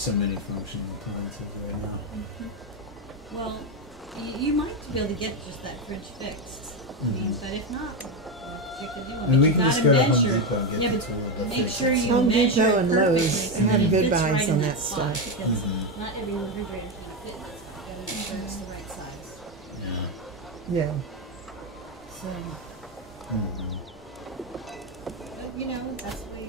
so many functional appliances right now. Well, you might be able to get just that fridge fixed. I mean, but if not, what you could do. And we can just go to Home Depot and get yeah, the but tool. But make sure you Home measure Depot and Lowe's perfectly so have that it good fits buys right in on that that spot, stuff. because not every refrigerator is going to fit in that spot. You gotta make sure it's the right size. Yeah. So, but you know, that's the way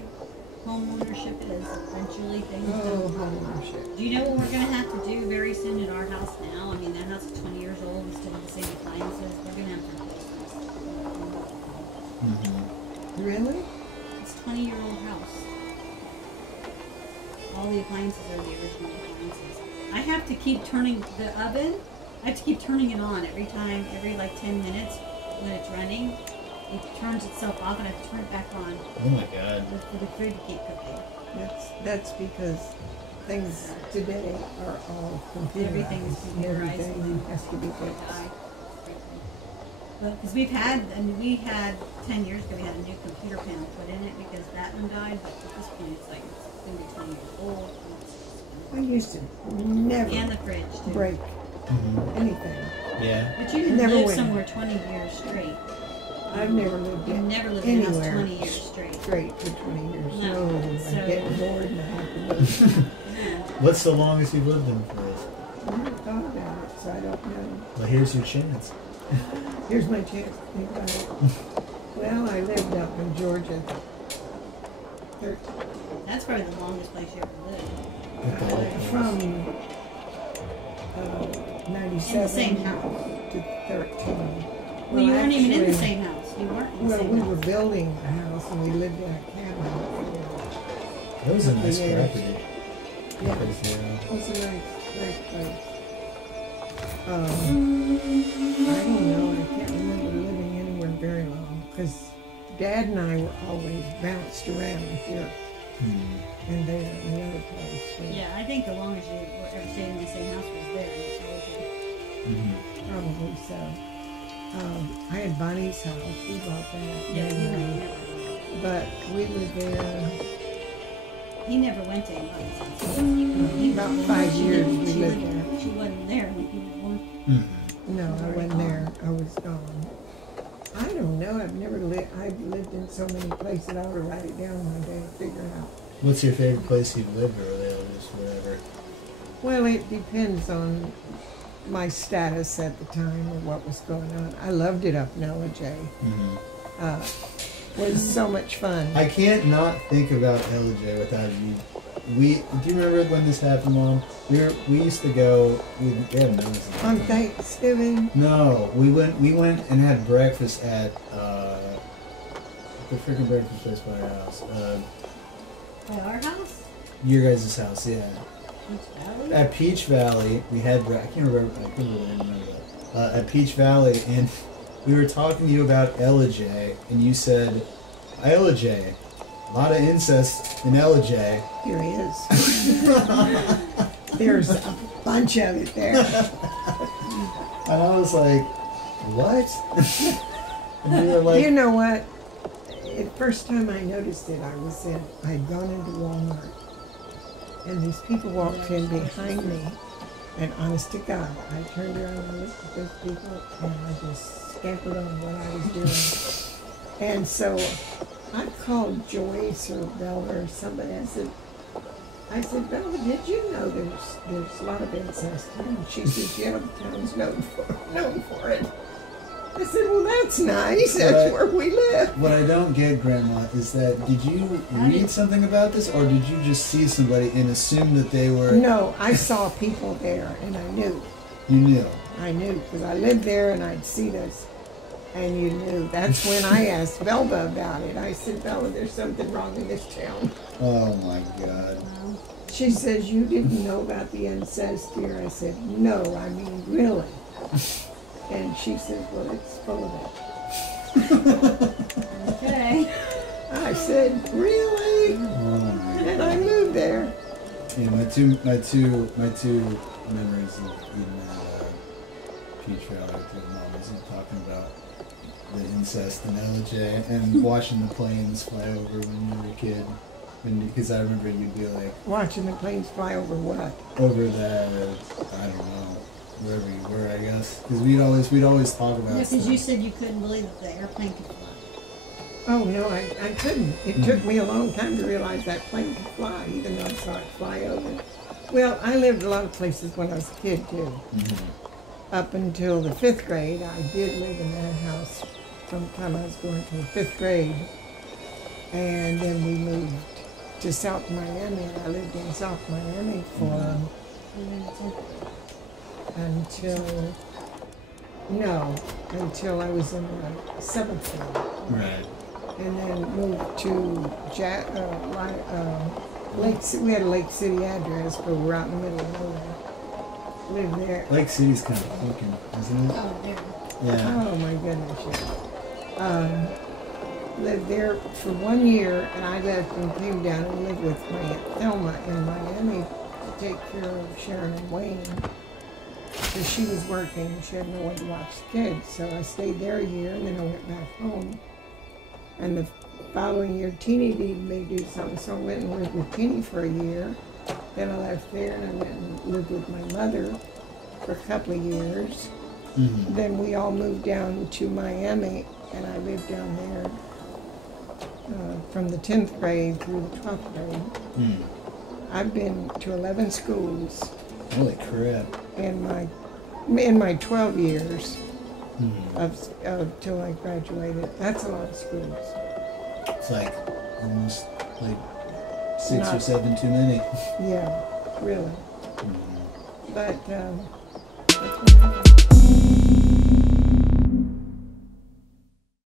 home ownership is. Eventually things don't. Home ownership. Do you know what we're going to have to do very soon at our house now? I mean, that house is 20 years old. We still have the same appliances. We're going to have to replace this. Really? It's a 20-year-old house. All the appliances are the original appliances. I have to keep turning the oven. I have to keep turning it on every time, every like 10 minutes when it's running. It turns itself off and I have to turn it back on. Oh my God. For the food to keep cooking. That's because things today are all computerized. Everything is computerized. Everything has to be fixed. Because we had 10 years ago, we had a new computer panel put in it because that one died, but at this point it's like, it's going to be 20 years old. I used to never And the fridge, too. break anything. Yeah. But you didn't Never live went. somewhere 20 years straight. I've never lived You've never lived in a house anywhere 20 years straight. straight for 20 years. No. No, So- I get bored and I have to move. What's the longest you've lived in a place? I never thought about it, so I don't know. Well, here's your chance. Here's my chance to think about it. Well, I lived up in Georgia. 13, That's probably the longest place you ever lived. With the whole place. from 97 same house. to 13. Well, you weren't even in the actually, same house. You weren't in the Well, same we house. were building a house and we lived in a cabin. That was a nice Yeah. property. Yeah, Place, yeah. it was a nice place. I don't know, I can't remember living anywhere very long because Dad and I were always bounced around here and there and the other place. So Yeah, I think the longest you were ever stayed in the same house was there in Georgia. probably so. I had Bonnie's house, we bought that. Yeah, you and, never. but we were there He never went to anybody's house. about 5 years we She lived wasn't- there. She wasn't there when he was born. No, I wasn't there. I was gone. I don't know. I've never lived. I've lived in so many places. I ought to write it down one day and figure out. What's your favorite place you've lived, or are they all just whatever? Well, it depends on my status at the time or what was going on. I loved it up in Elijay. It was so much fun. I can't not think about Elijay without you. Do you remember when this happened, Mom? We used to go. We had noticed it. On Thanksgiving, No, we went and had breakfast at the freaking breakfast place by our house. By our house? Your guys' house, yeah. Beach Valley? At Peach Valley, we had I can't remember. I couldn't really remember that. At Peach Valley, and we were talking to you about Elijay, and you said, Elijay, a lot of incest in Elijay. here he is. There's a bunch of it there. And I was like, what? And we were like, You know what? The first time I noticed it, I'd gone into Walmart, and these people walked in behind me, and honest to God, I turned around and looked at those people, and I just scampered on what I was doing. And so I called Joyce or Bella or somebody. I said, Bella, did you know there's a lot of incest here? And she says, yeah, the town's known for it. I said, well, that's nice. That's where we live. what I don't get, Grandma, is that did you read something about this, or did you just see somebody and assume that they were... No, I saw people there, and I knew. You knew. I knew, because I lived there, and I'd seen us. And you knew. That's when I asked Velda about it. I said, Velda, there's something wrong in this town. Oh, my God. She says, you didn't know about the incest here? I said, no, I mean, really. And she says, well, it's full of it. Okay. I said, really? Oh, my God. And I moved there. Yeah, my two memories of eating at Peach Valley with your mom is talking about the incest in Elijay and watching the planes fly over when you were a kid. Because I remember you'd be like Watching the planes fly over what? over the, I don't know, wherever you were, I guess. Because we'd always talk about. Yeah, because stuff. you said you couldn't believe that the airplane could fly. Oh no, I couldn't. It took me a long time to realize that plane could fly, even though I saw it fly over. Well, I lived a lot of places when I was a kid too. Up until the 5th grade, I did live in that house from the time I was going to the 5th grade. And then we moved to South Miami, and I lived in South Miami for until I was in the 7th grade. Right. And then moved to Lake City. We had a Lake City address, but we're out in the middle of nowhere. Lived there. Lake City's kind of fucking, isn't it? Oh, there. Yeah. Oh my goodness, yeah. Lived there for 1 year, and I left and came down and lived with my Aunt Thelma in Miami to take care of Sharon and Wayne. Because she was working, she had no one to watch the kids. So I stayed there a year, and then I went back home. And the following year, Teeny needed me to do something, so I went and lived with Teeny for a year. Then I left there, and I went and lived with my mother for a couple of years. Then we all moved down to Miami, and I lived down there from the 10th grade through the 12th grade. I've been to 11 schools. Holy crap. In my 12 years till I graduated. That's a lot of schools. It's like almost like 6 or 7 too many. Yeah, really. But that's what happened.